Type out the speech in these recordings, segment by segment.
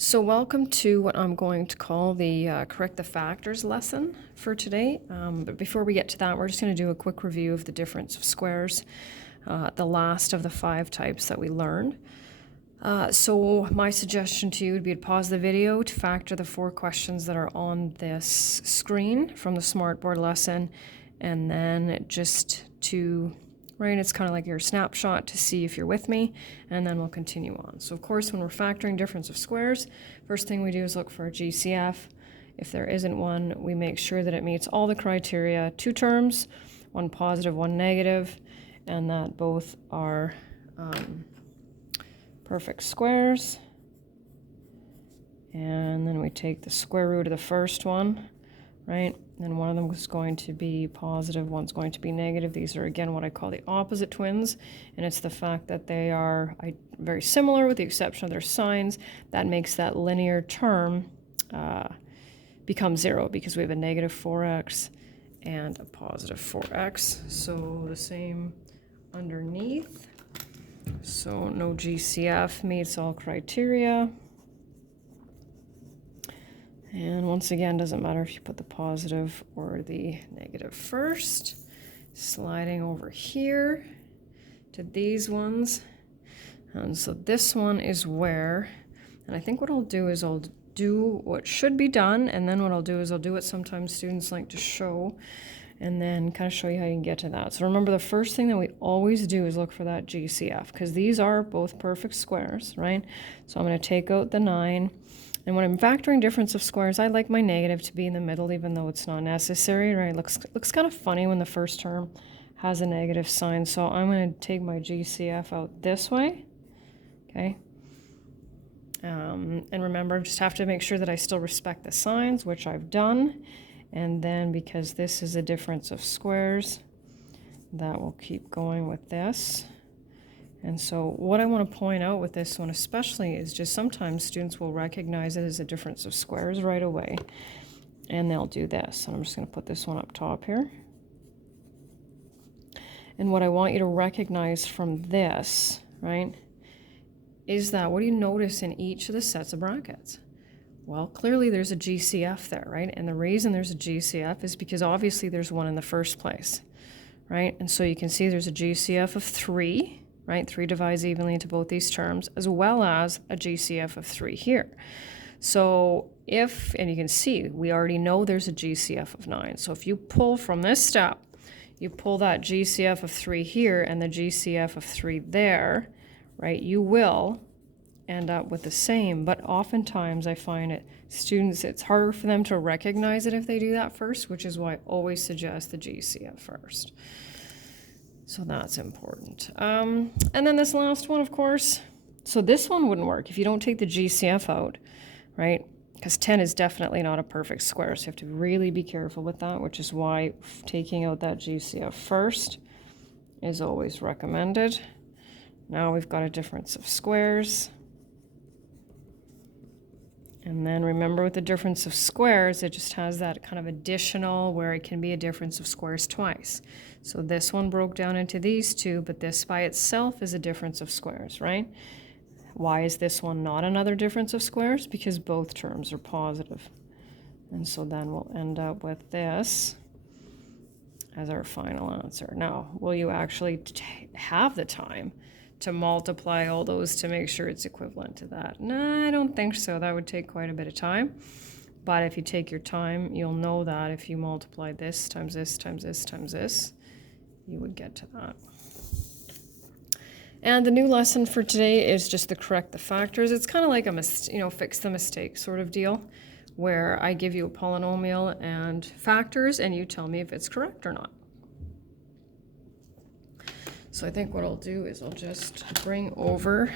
So welcome to what I'm going to call the correct the factors lesson for today. But before we get to that, we're just going to do a quick review of the difference of squares, the last of the 5 types that we learned. So my suggestion to you would be to pause the video to factor the 4 questions that are on this screen from the Smartboard lesson, and then just to it's kind of like your snapshot to see if you're with me, and then we'll continue on. So of course, when we're factoring difference of squares, first thing we do is look for a GCF. If there isn't one, we make sure that it meets all the criteria, 2 terms, one positive, one negative, and that both are perfect squares. And then we take the square root of the first one, right? And one of them is going to be positive, one's going to be negative. These are, again, what I call the opposite twins, and it's the fact that they are very similar with the exception of their signs. That makes that linear term become 0 because we have a negative 4x and a positive 4x. So the same underneath. So no GCF meets all criteria. And once again, doesn't matter if you put the positive or the negative first. Sliding over here to these ones. And so this one is where, and I think what I'll do is I'll do what should be done, and then what I'll do is I'll do what sometimes students like to show, and then kind of show you how you can get to that. So remember, the first thing that we always do is look for that GCF, because these are both perfect squares, right? So I'm going to take out the 9. And when I'm factoring difference of squares, I like my negative to be in the middle, even though it's not necessary, right? Looks kind of funny when the first term has a negative sign. So I'm going to take my GCF out this way, okay? And remember, I just have to make sure that I still respect the signs, which I've done. And then because this is a difference of squares, that will keep going with this. And so what I want to point out with this one especially is just sometimes students will recognize it as a difference of squares right away. And they'll do this. And I'm just going to put this one up top here. And what I want you to recognize from this, right, is that what do you notice in each of the sets of brackets? Well, clearly there's a GCF there, right? And the reason there's a GCF is because obviously there's one in the first place, right? And so you can see there's a GCF of 3. Right, 3 divides evenly into both these terms, as well as a GCF of 3 here. So and you can see, we already know there's a GCF of 9. So if you pull from this step, you pull that GCF of 3 here and the GCF of 3 there, right, you will end up with the same. But oftentimes I find it's harder for them to recognize it if they do that first, which is why I always suggest the GCF first. So that's important. And then this last one, of course. So this one wouldn't work if you don't take the GCF out, right? Because 10 is definitely not a perfect square, so you have to really be careful with that, which is why taking out that GCF first is always recommended. Now we've got a difference of squares. And then remember, with the difference of squares, it just has that kind of additional where it can be a difference of squares twice. So this one broke down into these 2, but this by itself is a difference of squares, right? Why is this one not another difference of squares? Because both terms are positive. And so then we'll end up with this as our final answer. Now, will you actually have the time to multiply all those to make sure it's equivalent to that? No, I don't think so. That would take quite a bit of time. But if you take your time, you'll know that if you multiply this times this times this times this, you would get to that. And the new lesson for today is just to correct the factors. It's kind of like a fix the mistake sort of deal, where I give you a polynomial and factors, and you tell me if it's correct or not. So I think what I'll do is I'll just bring over,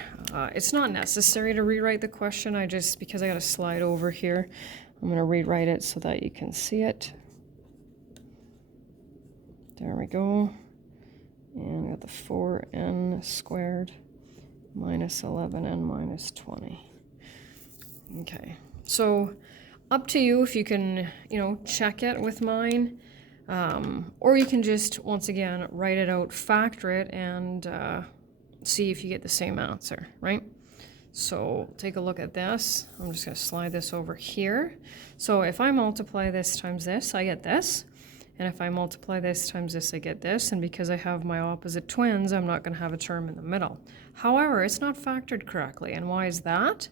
it's not necessary to rewrite the question, because I got to slide over here, I'm going to rewrite it so that you can see it. There we go. And we got the 4n squared minus 11n minus 20. Okay, so up to you if you can, check it with mine. Or you can just, once again, write it out, factor it, and see if you get the same answer, right? So take a look at this. I'm just going to slide this over here. So if I multiply this times this, I get this. And if I multiply this times this, I get this. And because I have my opposite twins, I'm not going to have a term in the middle. However, it's not factored correctly. And why is that?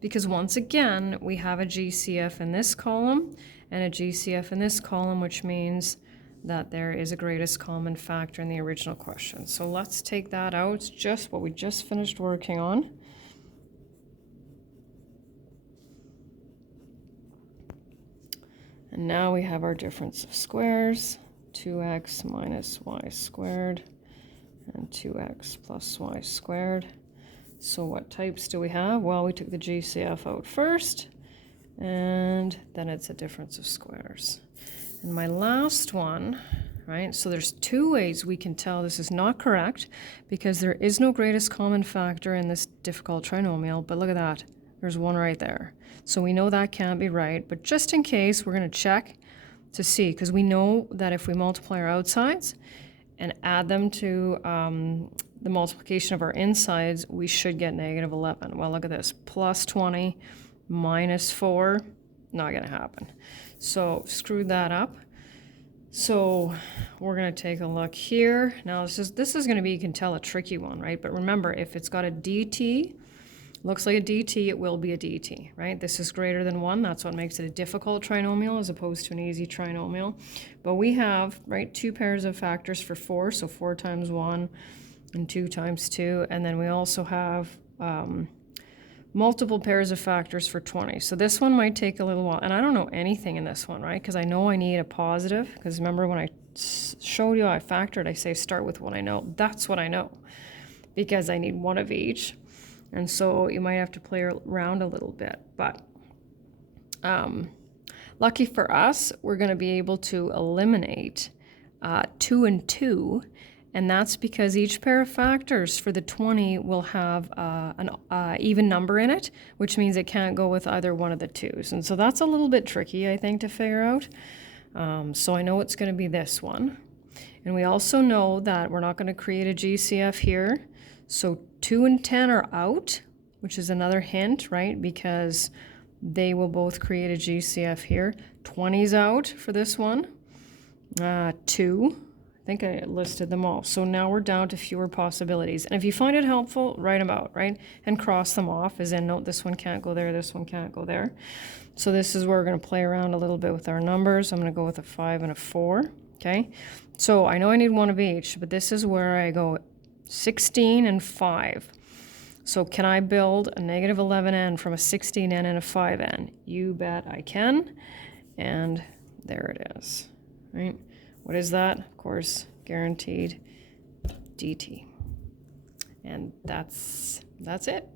Because once again, we have a GCF in this column and a GCF in this column, which means that there is a greatest common factor in the original question. So let's take that out. It's just what we just finished working on. And now we have our difference of squares, 2x minus y squared and 2x plus y squared. So what types do we have? Well, we took the GCF out first, and then it's a difference of squares. And my last one, right, so there's two ways we can tell this is not correct because there is no greatest common factor in this difficult trinomial, but look at that. There's one right there. So we know that can't be right, but just in case, we're going to check to see, because we know that if we multiply our outsides and add them to the multiplication of our insides, we should get negative 11. Well, look at this. Plus 20 minus 4, not going to happen. So screwed that up. So we're going to take a look here. Now this is going to be, you can tell, a tricky one, right? But remember, if it's got a dt, looks like a dt, it will be a dt, right? This is greater than 1. That's what makes it a difficult trinomial as opposed to an easy trinomial. But we have, right, two pairs of factors for 4, so 4 times 1 and 2 times 2. And then we also have multiple pairs of factors for 20. So this one might take a little while. And I don't know anything in this one, right? Because I know I need a positive. Because remember when I showed you how I factored, I say start with what I know. That's what I know. Because I need one of each. And so you might have to play around a little bit. But lucky for us, we're going to be able to eliminate 2 and 2. And that's because each pair of factors for the 20 will have an even number in it, which means it can't go with either one of the 2's. And so that's a little bit tricky, I think, to figure out. So I know it's going to be this one. And we also know that we're not going to create a GCF here. So 2 and 10 are out, which is another hint, right? Because they will both create a GCF here. 20's out for this one. 2. I think I listed them all. So now we're down to fewer possibilities. And if you find it helpful, write them out, right? And cross them off, as in, note this one can't go there, this one can't go there. So this is where we're going to play around a little bit with our numbers. I'm going to go with a 5 and a 4, okay? So I know I need one of each, but this is where I go 16 and 5. So can I build a negative 11n from a 16n and a 5n? You bet I can. And there it is, right? What is that? Of course, guaranteed dt. And that's it.